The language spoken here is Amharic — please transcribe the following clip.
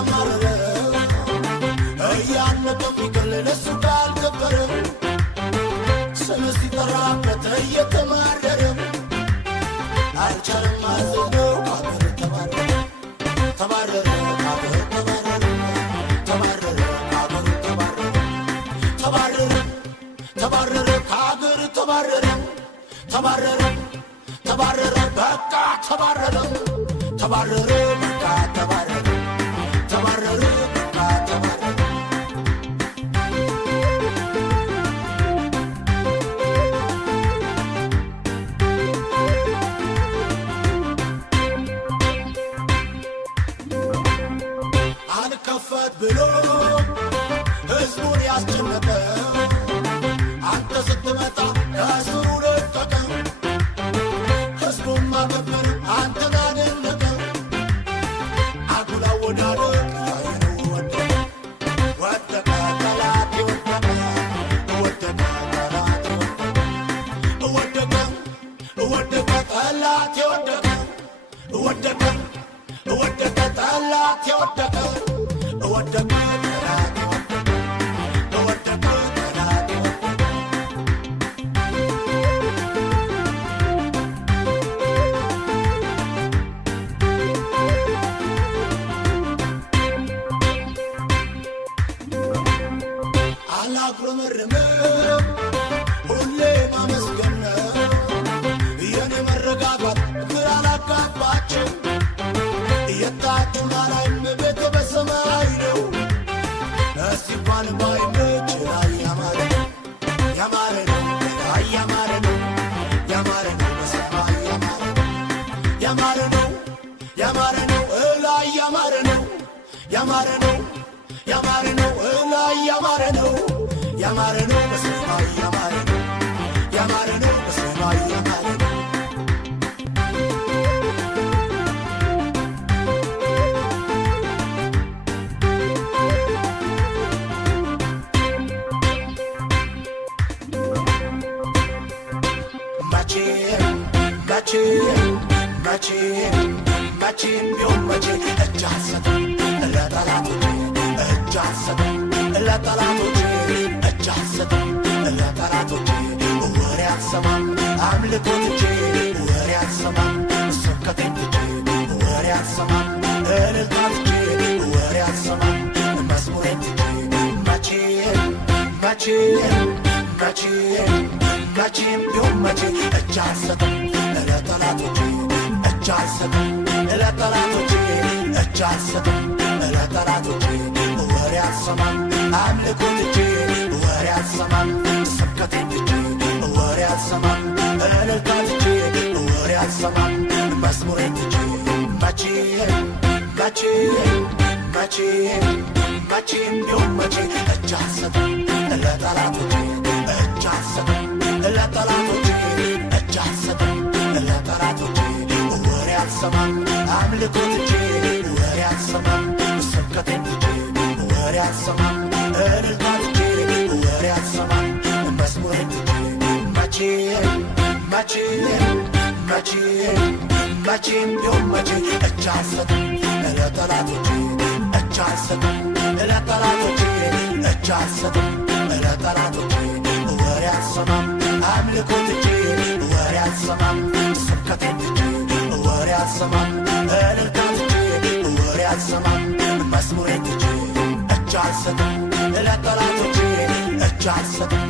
እያማረረ እያነቀም ይገለለ ሱዳል ከበረ ስምስ ይጠራበት እየተማረረ አልቻለም ማዘነው ካገር ተባረረ ተባረረ ካገር ተባረረ ተባረረ ካገር ተባረረ ተባረረ ተባረረ ካገር ተባረረ ተባረረ ተባረረ በቃ ተባረረ ተባረረ በቃ ተባረረ ተባረረ በቃ ተባረረ አንከፈት ብሎ ህዝቡን ያስጨነቀ አንተ ስትመጣ ከስሩ ለቀቀ ህዝቡን ማከበር አንተ ጋር ደነቀ አጉላ ወዳደቅ ያየነው ወደቀ ጠላት ወደቀ ወደቀ ጠላት ወደቀ ወደቀ ጠላት ወደቀ ወደቀ ወደቀ ጠላት ወደቀ ወደቀ ጠላት ወደቀ ጠላት አላጉረመረመም ሁሌ ማመስገን የኔ መረጋጋት ግራ አላጋባቸው የታችሁ ላይም ቤተ በሰማይ ነው ሲባል ባይመች ላይ ያማረ ያማረ ነው ላይ ያማረ ነው ያማረ ነው በሰማይ ያማረ ያማረ ነው ያማረ ነው ላይ ያማረ ነው ያማረ ነው ያማረ ነው ላይ ያማረ ነው ያማረ ነው በሰማይ ያማረ ነው ያማረ ነው በሰማይ ያማረ ነው መቼም ቢሆን መቼ እጅ አልሰጥም ለጠላቶቼ እጅ አልሰጥም ለጠላቶቼ እጅ አልሰጥም ለጠላቶቼ ወሬ አልሰማም አምልኮን ትቼ ወሬ አልሰማም ስብከቴን ትቼ ወሬ አልሰማም እልልታን ትቼ ወሬ አልሰማም መዝሙሬን ትቼ መቼም ቢሆን መቼ እጅ አልሰጥም ለጠላቶቼ እጅ አልሰጥም ለጠላቶቼ እጅ አልሰጥም ለጠላቶቼ ወሬ አልሰማም አምልኮን ትቼ ወሬ አልሰማም ስብከቴን ትቼ ወሬ አልሰማም እልልታን ትቼ ወሬ አልሰማም መዝሙሬን ትቼ መቼም ቢሆን መቼ እጅ አልሰጥም ለጠላቶቼ እጅ አልሰጥም ለጠላቶቼ እጅ አልሰጥም ለጠላቶቼ ወሬ አልሰማም አምልኮን ትቼ ወሬ አልሰማም ስብከቴን ትቼ ወሬ አልሰማም እልልታን ትቼ ወሬ አልሰማም መዝሙሬን ትቼ መቼም ቢሆን መቼ እጅ አልሰጥም ለጠላቶቼ እጅ አልሰጥም ለጠላቶቼ እጅ አልሰጥም ለጠላቶቼ ወሬ አልሰማም አምልኮን ትቼ ወሬ አልሰማም ስብከቴን ትቼ ወሬ አልሰማም እልልታን ትቼ ወሬ አልሰማም መዝሙሬን ትቼ እጅ አልሰጥም ለጠላቶቼ እጅ አልሰጥም